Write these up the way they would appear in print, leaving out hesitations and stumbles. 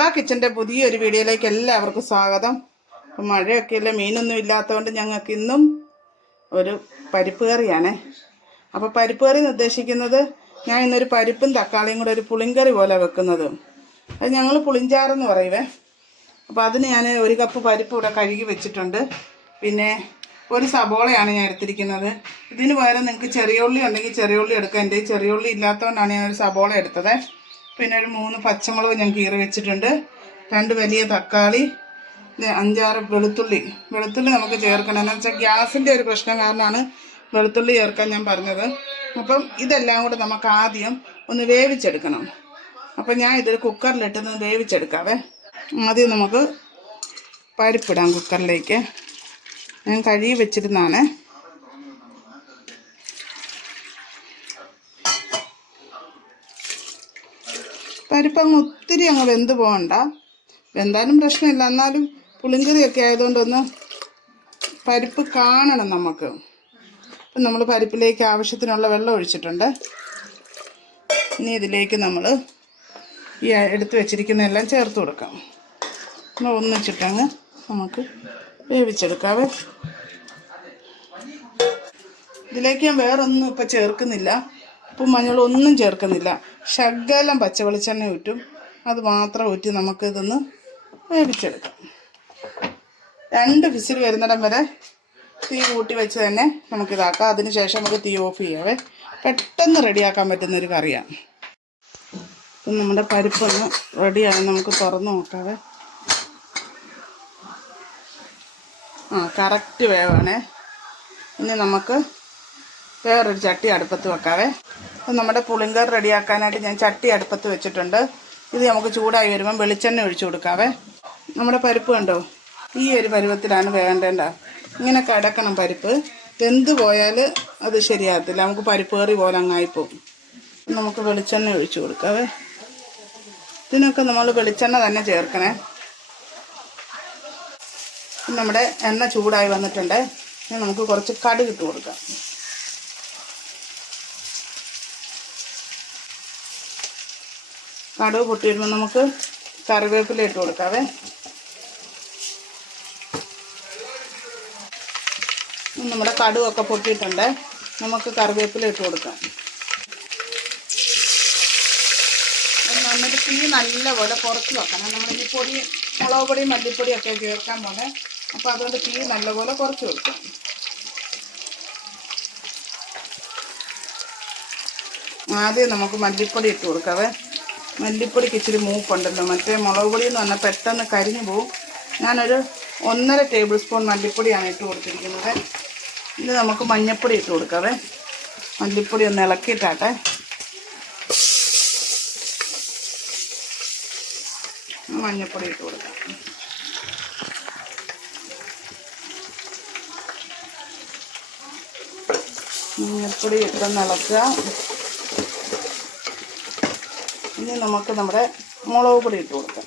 ഹൽവ കിച്ചൻ്റെ പുതിയൊരു വീഡിയോയിലേക്ക് എല്ലാവർക്കും സ്വാഗതം. മഴയൊക്കെയല്ലേ, മീനൊന്നും ഇല്ലാത്തതുകൊണ്ട് ഞങ്ങൾക്ക് ഇന്നും ഒരു പരിപ്പ് കറിയാണ്. അപ്പോൾ പരിപ്പ് കറി എന്ന് ഉദ്ദേശിക്കുന്നത് ഞാൻ ഇന്നൊരു പരിപ്പും തക്കാളിയും കൂടെ ഒരു പുളിങ്കറി പോലെ വെക്കുന്നത്. അത് ഞങ്ങൾ പുളിഞ്ചാറെന്ന് പറയുവേ. അപ്പോൾ അതിന് ഞാൻ ഒരു കപ്പ് പരിപ്പ് ഇവിടെ കഴുകി വെച്ചിട്ടുണ്ട്. പിന്നെ ഒരു സബോളയാണ് ഞാൻ എടുത്തിരിക്കുന്നത്. ഇതിന് പകരം നിങ്ങൾക്ക് ചെറിയ ഉള്ളി ഉണ്ടെങ്കിൽ ചെറിയ ഉള്ളി എടുക്കാം. എൻ്റെ ചെറിയ ഉള്ളി ഇല്ലാത്തതുകൊണ്ടാണ് ഞാനൊരു സബോള എടുത്തത്. പിന്നെ ഒരു 3 പച്ചമുളക് ഞാൻ കീറി വെച്ചിട്ടുണ്ട്. 2 വലിയ തക്കാളി, 5-6 വെളുത്തുള്ളി നമുക്ക് ചേർക്കണം. എന്ന് വെച്ചാൽ ഗ്യാസിൻ്റെ ഒരു പ്രശ്നം കാരണമാണ് വെളുത്തുള്ളി ചേർക്കാൻ ഞാൻ പറഞ്ഞത്. അപ്പം ഇതെല്ലാം കൂടെ നമുക്ക് ആദ്യം ഒന്ന് വേവിച്ചെടുക്കണം. അപ്പം ഞാൻ ഇതൊരു കുക്കറിലിട്ടൊന്ന് വേവിച്ചെടുക്കാവേ. ആദ്യം നമുക്ക് പരിപ്പിടാം കുക്കറിലേക്ക്. ഞാൻ കഴുകി വെച്ചിരുന്നാണ്. പരിപ്പ് ഒത്തിരി വെന്ത് പോകണ്ട. വെന്താലും പ്രശ്നമില്ല, എന്നാലും പുളിങ്കറിയൊക്കെ ആയതുകൊണ്ടൊന്ന് പരിപ്പ് കാണണം നമുക്ക്. അപ്പം നമ്മൾ പരിപ്പിലേക്ക് ആവശ്യത്തിനുള്ള വെള്ളം ഒഴിച്ചിട്ടുണ്ട്. ഇനി ഇതിലേക്ക് നമ്മൾ ഈ എടുത്ത് വെച്ചിരിക്കുന്നതെല്ലാം ചേർത്ത് കൊടുക്കാം. ഒന്നിച്ചിട്ടങ്ങ് നമുക്ക് വേവിച്ചെടുക്കാവേ. ഇതിലേക്ക് ഞാൻ വേറൊന്നും ഇപ്പം ചേർക്കുന്നില്ല. ഉപ്പും മഞ്ഞളും ഒന്നും ചേർക്കുന്നില്ല. ശകലം പച്ച വെളിച്ചെണ്ണ ഊറ്റും, അത് മാത്രം ഊറ്റി നമുക്കിതൊന്ന് വേവിച്ചെടുക്കാം. 2 വിസിൽ വരുന്നിടം വരെ തീ കൂട്ടി വെച്ച് തന്നെ നമുക്കിതാക്കാം. അതിന് ശേഷം നമുക്ക് തീ ഓഫ് ചെയ്യാവേ. പെട്ടെന്ന് റെഡിയാക്കാൻ പറ്റുന്നൊരു കറിയാണ്. അപ്പം നമ്മുടെ പരിപ്പൊന്ന് റെഡിയായി, നമുക്ക് തുറന്ന് നോക്കാവേ. കറക്റ്റ് വേവാണേ. ഇനി നമുക്ക് വേറൊരു ചട്ടി അടുപ്പത്ത് വെക്കാവേ. അപ്പം നമ്മുടെ പുളിങ്കറി റെഡിയാക്കാനായിട്ട് ഞാൻ ചട്ടി അടുപ്പത്ത് വെച്ചിട്ടുണ്ട്. ഇത് നമുക്ക് ചൂടായി വരുമ്പം വെളിച്ചെണ്ണ ഒഴിച്ചു കൊടുക്കാവേ. നമ്മുടെ പരിപ്പ് കണ്ടോ, ഈ ഒരു പരുവത്തിലാണ് വേണ്ടേണ്ട. ഇങ്ങനെ കിടക്കണം പരിപ്പ്. വെന്ത് പോയാൽ അത് ശരിയാകത്തില്ല, നമുക്ക് പരിപ്പ് കറി പോലെ അങ്ങായിപ്പോവും. നമുക്ക് വെളിച്ചെണ്ണ ഒഴിച്ചു കൊടുക്കാവേ. ഇതിനൊക്കെ നമ്മൾ വെളിച്ചെണ്ണ തന്നെ ചേർക്കണേ. നമ്മുടെ എണ്ണ ചൂടായി വന്നിട്ടുണ്ട്. ഇനി നമുക്ക് കുറച്ച് കടുക് ഇട്ട് കൊടുക്കാം. കടുക് പൊട്ടി വരുമ്പോൾ നമുക്ക് കറിവേപ്പില ഇട്ട് കൊടുക്കാവേ. നമ്മുടെ കടുകൊക്കെ പൊട്ടിയിട്ടുണ്ട്. നമുക്ക് കറിവേപ്പില ഇട്ട് കൊടുക്കാം. എന്നിട്ട് തീ നല്ലപോലെ കുറച്ച് വെക്കണം. നമ്മളിനി മുളക് പൊടി മല്ലിപ്പൊടിയൊക്കെ ചേർക്കാൻ പോലെ. അപ്പോൾ അതുകൊണ്ട് തീ നല്ലപോലെ കുറച്ച് വെക്കാം. ആദ്യം നമുക്ക് മല്ലിപ്പൊടി ഇട്ട് കൊടുക്കാവേ. മല്ലിപ്പൊടിക്ക് ഇച്ചിരി മൂപ്പുണ്ടല്ലോ, മറ്റേ മുളക് പൊടി എന്ന് പറഞ്ഞാൽ പെട്ടെന്ന് കരിഞ്ഞു പോവും. ഞാനൊരു 1.5 ടേബിൾ സ്പൂൺ മല്ലിപ്പൊടിയാണ് ഇട്ട് കൊടുത്തിരിക്കുന്നത്. ഇത് നമുക്ക് മഞ്ഞൾപ്പൊടി ഇട്ട് കൊടുക്കാവേ. മല്ലിപ്പൊടി ഒന്ന് ഇളക്കിയിട്ടാട്ടെ. മഞ്ഞൾപ്പൊടി ഇട്ട് കൊടുക്കാം. മഞ്ഞൾപ്പൊടി ഇട്ടൊന്ന് ഇളക്കുക. ഇനി നമുക്ക് നമ്മുടെ മുളക് പൊടി ഇട്ട് കൊടുക്കാം.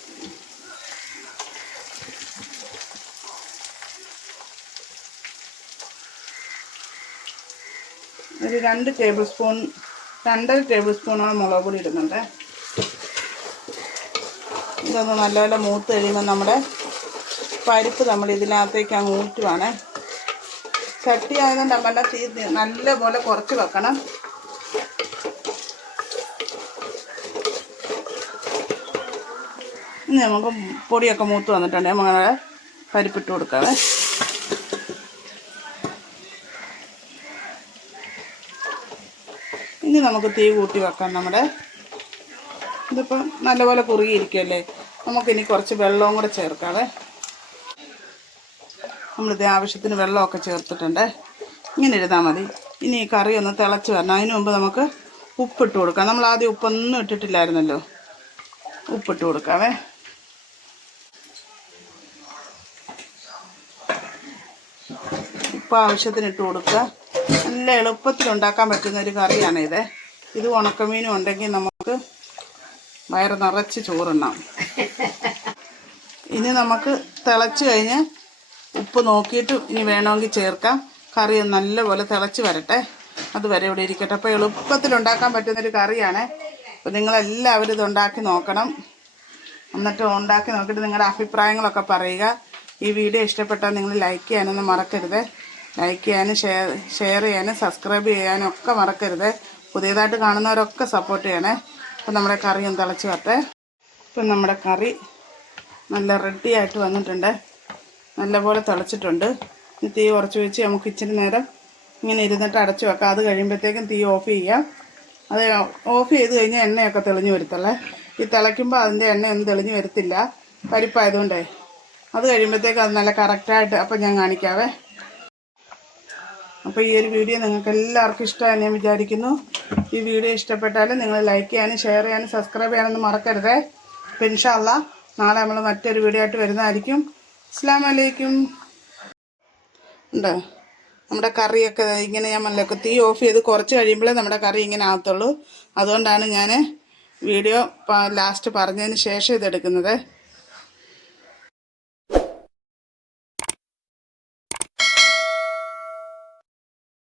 ഒരു 2 ടേബിൾ സ്പൂൺ 2.5 ടേബിൾ സ്പൂണോളം മുളക് പൊടി ഇടുന്നുണ്ട്. ഇതൊന്ന് നല്ലപോലെ മൂത്ത് കഴിയുമ്പോൾ നമ്മുടെ പരിപ്പ് നമ്മൾ ഇതിനകത്തേക്ക് അങ്ങ് ഊറ്റുവാണ്. ചട്ടി ആയതുകൊണ്ട് നമ്മളെല്ലാം തീ നല്ലപോലെ കുറച്ച് വെക്കണം. ഇനി നമുക്ക് പൊടിയൊക്കെ മൂത്ത് വന്നിട്ടുണ്ട്. നമ്മളെ പരിപ്പിട്ട് കൊടുക്കാവേ. ഇനി നമുക്ക് തീ കൂട്ടി വെക്കാം. ഇതിപ്പം നല്ലപോലെ കുറുകിയിരിക്കുമല്ലേ. നമുക്കിനി കുറച്ച് വെള്ളവും കൂടെ ചേർക്കാവേ. നമ്മളിത് ആവശ്യത്തിന് വെള്ളമൊക്കെ ചേർത്തിട്ടുണ്ട്. ഇങ്ങനെ ഇരുന്നാൽ മതി. ഇനി ഈ കറി ഒന്ന് തിളച്ച് വരണം. അതിന് മുമ്പ് നമുക്ക് ഉപ്പിട്ട് കൊടുക്കാം. നമ്മൾ ആദ്യം ഉപ്പൊന്നും ഇട്ടിട്ടില്ലായിരുന്നല്ലോ. ഉപ്പിട്ട് കൊടുക്കാവേ. ഉപ്പ് ആവശ്യത്തിന് ഇട്ട് കൊടുക്കുക. നല്ല എളുപ്പത്തിൽ ഉണ്ടാക്കാൻ പറ്റുന്നൊരു കറിയാണ് ഇത്. ഇത് ഉണക്കമീനും ഉണ്ടെങ്കിൽ നമുക്ക് വയറ് നിറച്ച് ചോറുണ്ണാം. ഇനി നമുക്ക് തിളച്ച് കഴിഞ്ഞ് ഉപ്പ് നോക്കിയിട്ട് ഇനി വേണമെങ്കിൽ ചേർക്കാം. കറി നല്ലപോലെ തിളച്ച് വരട്ടെ. അതുവരെ ഇവിടെ ഇരിക്കട്ടെ. അപ്പോൾ എളുപ്പത്തിൽ ഉണ്ടാക്കാൻ പറ്റുന്നൊരു കറിയാണ്. അപ്പോൾ നിങ്ങളെല്ലാവരും ഇത് ഉണ്ടാക്കി നോക്കണം. എന്നിട്ട് ഉണ്ടാക്കി നോക്കിയിട്ട് നിങ്ങളുടെ അഭിപ്രായങ്ങളൊക്കെ പറയുക. ഈ വീഡിയോ ഇഷ്ടപ്പെട്ടാൽ നിങ്ങൾ ലൈക്ക് ചെയ്യാനൊന്നും മറക്കരുത്. ലൈക്ക് ചെയ്യാനും ഷെയർ ചെയ്യാനും സബ്സ്ക്രൈബ് ചെയ്യാനും ഒക്കെ മറക്കരുത്. പുതിയതായിട്ട് കാണുന്നവരൊക്കെ സപ്പോർട്ട് ചെയ്യണേ. അപ്പം നമ്മുടെ കറി ഒന്ന് തിളച്ച് വരട്ടെ. ഇപ്പം നമ്മുടെ കറി നല്ല റെഡിയായിട്ട് വന്നിട്ടുണ്ട്. നല്ലപോലെ തിളച്ചിട്ടുണ്ട്. ഇനി തീ കുറച്ച് വെച്ച് നമുക്ക് ഇച്ചിരി നേരം ഇങ്ങനെ ഇരുന്നിട്ട് അടച്ചു വെക്കാം. അത് കഴിയുമ്പോഴത്തേക്കും തീ ഓഫ് ചെയ്യാം. അത് ഓഫ് ചെയ്ത് കഴിഞ്ഞാൽ എണ്ണയൊക്കെ തെളിഞ്ഞ് വരത്തുള്ളേ. ഈ തിളയ്ക്കുമ്പോൾ അതിൻ്റെ എണ്ണയൊന്നും തെളിഞ്ഞ് വരത്തില്ല, പരിപ്പായതുകൊണ്ടേ. അത് കഴിയുമ്പോഴത്തേക്കും അത് നല്ല കറക്റ്റായിട്ട് അപ്പം ഞാൻ കാണിക്കാവേ. അപ്പോൾ ഈ ഒരു വീഡിയോ നിങ്ങൾക്ക് എല്ലാവർക്കും ഇഷ്ടമായി ഞാൻ വിചാരിക്കുന്നു. ഈ വീഡിയോ ഇഷ്ടപ്പെട്ടാൽ നിങ്ങൾ ലൈക്ക് ചെയ്യാനും ഷെയർ ചെയ്യാനും സബ്സ്ക്രൈബ് ചെയ്യാനൊന്നും മറക്കരുത്. അപ്പോൾ ഇൻഷാ അല്ലാ നാളെ നമ്മൾ മറ്റൊരു വീഡിയോ ആയിട്ട് വരുന്നതായിരിക്കും. അസ്സലാമു അലൈക്കും. ഉണ്ട് നമ്മുടെ കറിയൊക്കെ ഇങ്ങനെ ഞാൻ മല്ലൊക്കെ തീ ഓഫ് ചെയ്ത് കുറച്ച് കഴിയുമ്പോഴേ നമ്മുടെ കറി ഇങ്ങനെ ആകത്തുള്ളൂ. അതുകൊണ്ടാണ് ഞാൻ വീഡിയോ ലാസ്റ്റ് പറഞ്ഞതിന് ശേഷം ഇതെടുക്കുന്നത്.